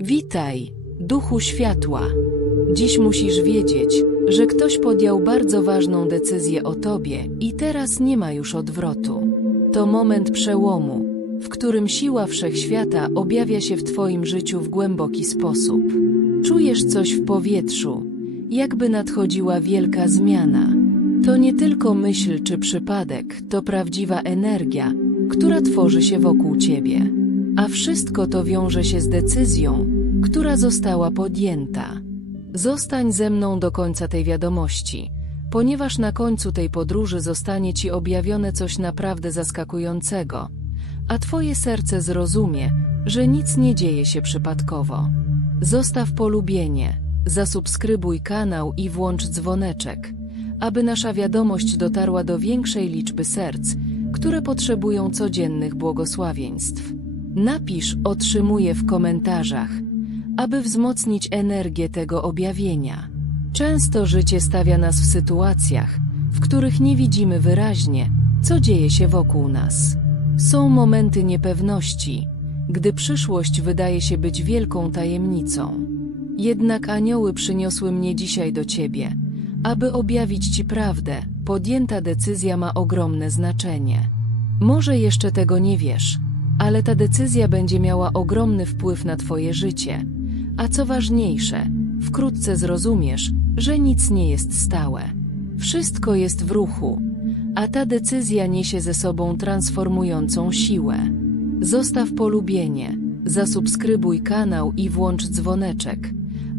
Witaj, duchu światła. Dziś musisz wiedzieć, że ktoś podjął bardzo ważną decyzję o tobie i teraz nie ma już odwrotu. To moment przełomu, w którym siła wszechświata objawia się w twoim życiu w głęboki sposób. Czujesz coś w powietrzu, jakby nadchodziła wielka zmiana. To nie tylko myśl czy przypadek, to prawdziwa energia, która tworzy się wokół ciebie. A wszystko to wiąże się z decyzją, która została podjęta. Zostań ze mną do końca tej wiadomości, ponieważ na końcu tej podróży zostanie ci objawione coś naprawdę zaskakującego, a twoje serce zrozumie, że nic nie dzieje się przypadkowo. Zostaw polubienie, zasubskrybuj kanał i włącz dzwoneczek, aby nasza wiadomość dotarła do większej liczby serc, które potrzebują codziennych błogosławieństw. Napisz otrzymuję w komentarzach, aby wzmocnić energię tego objawienia. Często życie stawia nas w sytuacjach, w których nie widzimy wyraźnie, co dzieje się wokół nas. Są momenty niepewności, gdy przyszłość wydaje się być wielką tajemnicą. Jednak anioły przyniosły mnie dzisiaj do Ciebie, aby objawić Ci prawdę. Podjęta decyzja ma ogromne znaczenie. Może jeszcze tego nie wiesz, ale ta decyzja będzie miała ogromny wpływ na Twoje życie. A co ważniejsze, wkrótce zrozumiesz, że nic nie jest stałe. Wszystko jest w ruchu, a ta decyzja niesie ze sobą transformującą siłę. Zostaw polubienie, zasubskrybuj kanał i włącz dzwoneczek,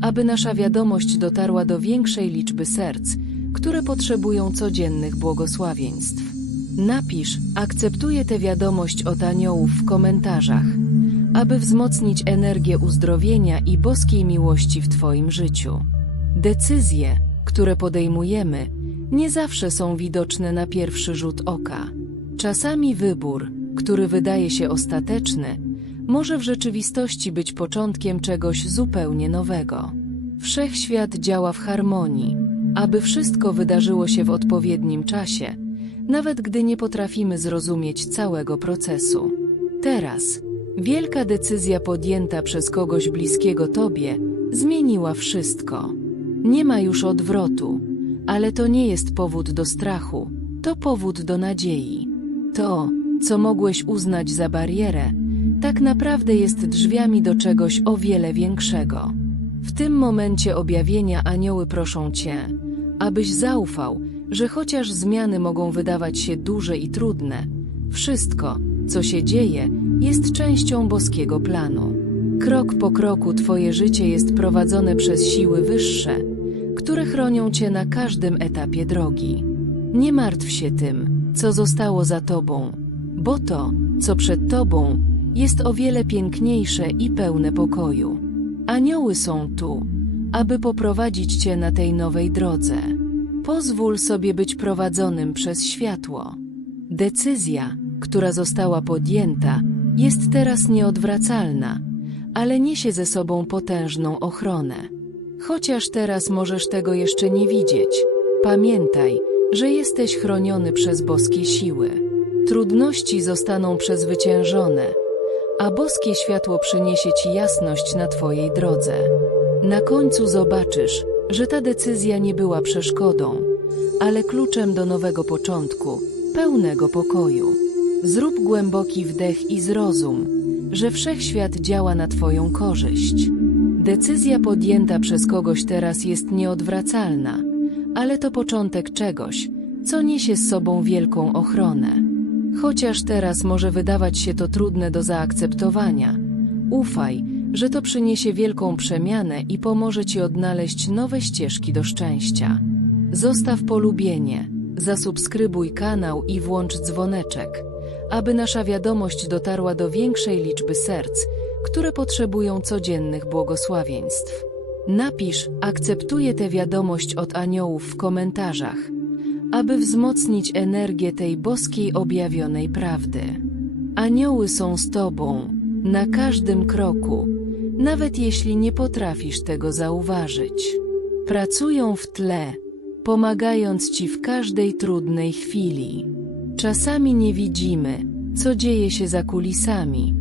aby nasza wiadomość dotarła do większej liczby serc, które potrzebują codziennych błogosławieństw. Napisz, akceptuję tę wiadomość od aniołów w komentarzach, aby wzmocnić energię uzdrowienia i boskiej miłości w Twoim życiu. Decyzje, które podejmujemy, nie zawsze są widoczne na pierwszy rzut oka. Czasami wybór, który wydaje się ostateczny, może w rzeczywistości być początkiem czegoś zupełnie nowego. Wszechświat działa w harmonii, aby wszystko wydarzyło się w odpowiednim czasie, nawet gdy nie potrafimy zrozumieć całego procesu. Teraz, wielka decyzja podjęta przez kogoś bliskiego Tobie zmieniła wszystko. Nie ma już odwrotu, ale to nie jest powód do strachu, to powód do nadziei. To, co mogłeś uznać za barierę, tak naprawdę jest drzwiami do czegoś o wiele większego. W tym momencie objawienia anioły proszą Cię, abyś zaufał, że chociaż zmiany mogą wydawać się duże i trudne, wszystko, co się dzieje, jest częścią boskiego planu. Krok po kroku Twoje życie jest prowadzone przez siły wyższe, które chronią Cię na każdym etapie drogi. Nie martw się tym, co zostało za Tobą, bo to, co przed Tobą, jest o wiele piękniejsze i pełne pokoju. Anioły są tu, aby poprowadzić Cię na tej nowej drodze. Pozwól sobie być prowadzonym przez światło. Decyzja, która została podjęta, jest teraz nieodwracalna, ale niesie ze sobą potężną ochronę. Chociaż teraz możesz tego jeszcze nie widzieć, pamiętaj, że jesteś chroniony przez boskie siły. Trudności zostaną przezwyciężone, a boskie światło przyniesie Ci jasność na Twojej drodze. Na końcu zobaczysz, że ta decyzja nie była przeszkodą, ale kluczem do nowego początku, pełnego pokoju. Zrób głęboki wdech i zrozum, że wszechświat działa na Twoją korzyść. Decyzja podjęta przez kogoś teraz jest nieodwracalna, ale to początek czegoś, co niesie z sobą wielką ochronę. Chociaż teraz może wydawać się to trudne do zaakceptowania, ufaj, że to przyniesie wielką przemianę i pomoże Ci odnaleźć nowe ścieżki do szczęścia. Zostaw polubienie, zasubskrybuj kanał i włącz dzwoneczek, aby nasza wiadomość dotarła do większej liczby serc, które potrzebują codziennych błogosławieństw. Napisz, akceptuję tę wiadomość od aniołów w komentarzach, aby wzmocnić energię tej boskiej objawionej prawdy. Anioły są z Tobą, na każdym kroku, nawet jeśli nie potrafisz tego zauważyć. Pracują w tle, pomagając Ci w każdej trudnej chwili. Czasami nie widzimy, co dzieje się za kulisami,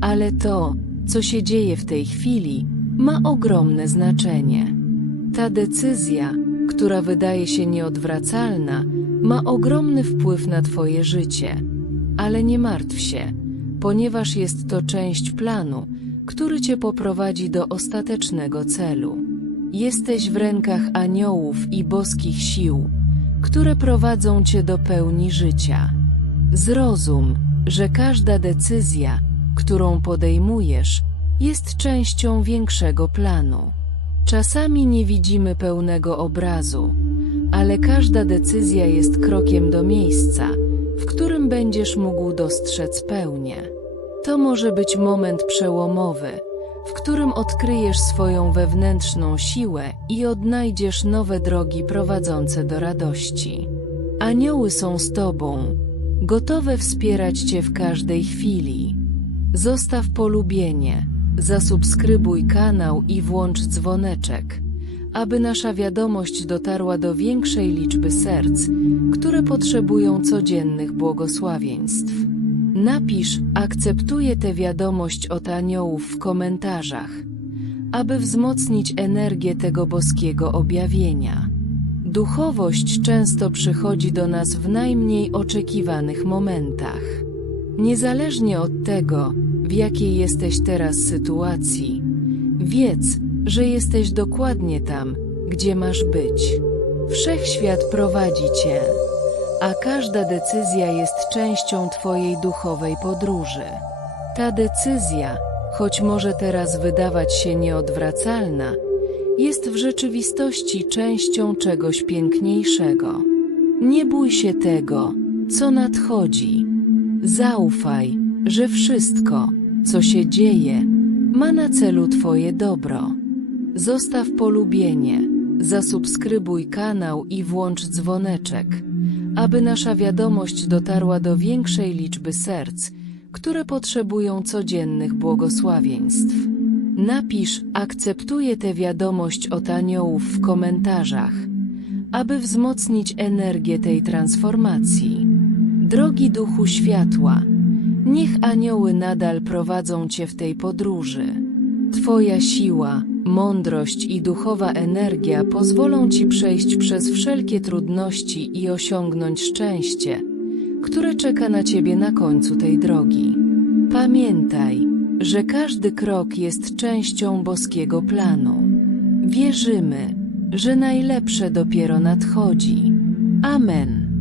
ale to, co się dzieje w tej chwili, ma ogromne znaczenie. Ta decyzja, która wydaje się nieodwracalna, ma ogromny wpływ na Twoje życie. Ale nie martw się, ponieważ jest to część planu, który Cię poprowadzi do ostatecznego celu. Jesteś w rękach aniołów i boskich sił, które prowadzą Cię do pełni życia. Zrozum, że każda decyzja, którą podejmujesz, jest częścią większego planu. Czasami nie widzimy pełnego obrazu, ale każda decyzja jest krokiem do miejsca, w którym będziesz mógł dostrzec pełnię. To może być moment przełomowy, w którym odkryjesz swoją wewnętrzną siłę i odnajdziesz nowe drogi prowadzące do radości. Anioły są z Tobą, gotowe wspierać Cię w każdej chwili. Zostaw polubienie, zasubskrybuj kanał i włącz dzwoneczek, aby nasza wiadomość dotarła do większej liczby serc, które potrzebują codziennych błogosławieństw. Napisz akceptuję tę wiadomość od aniołów w komentarzach, aby wzmocnić energię tego boskiego objawienia. Duchowość często przychodzi do nas w najmniej oczekiwanych momentach. Niezależnie od tego, w jakiej jesteś teraz sytuacji, wiedz, że jesteś dokładnie tam, gdzie masz być. Wszechświat prowadzi cię, a każda decyzja jest częścią Twojej duchowej podróży. Ta decyzja, choć może teraz wydawać się nieodwracalna, jest w rzeczywistości częścią czegoś piękniejszego. Nie bój się tego, co nadchodzi. Zaufaj, że wszystko, co się dzieje, ma na celu Twoje dobro. Zostaw polubienie, zasubskrybuj kanał i włącz dzwoneczek, aby nasza wiadomość dotarła do większej liczby serc, które potrzebują codziennych błogosławieństw. Napisz akceptuję tę wiadomość od aniołów w komentarzach, aby wzmocnić energię tej transformacji. Drogi duchu światła, niech anioły nadal prowadzą cię w tej podróży. Twoja siła, mądrość i duchowa energia pozwolą ci przejść przez wszelkie trudności i osiągnąć szczęście, które czeka na ciebie na końcu tej drogi. Pamiętaj, że każdy krok jest częścią boskiego planu. Wierzymy, że najlepsze dopiero nadchodzi. Amen.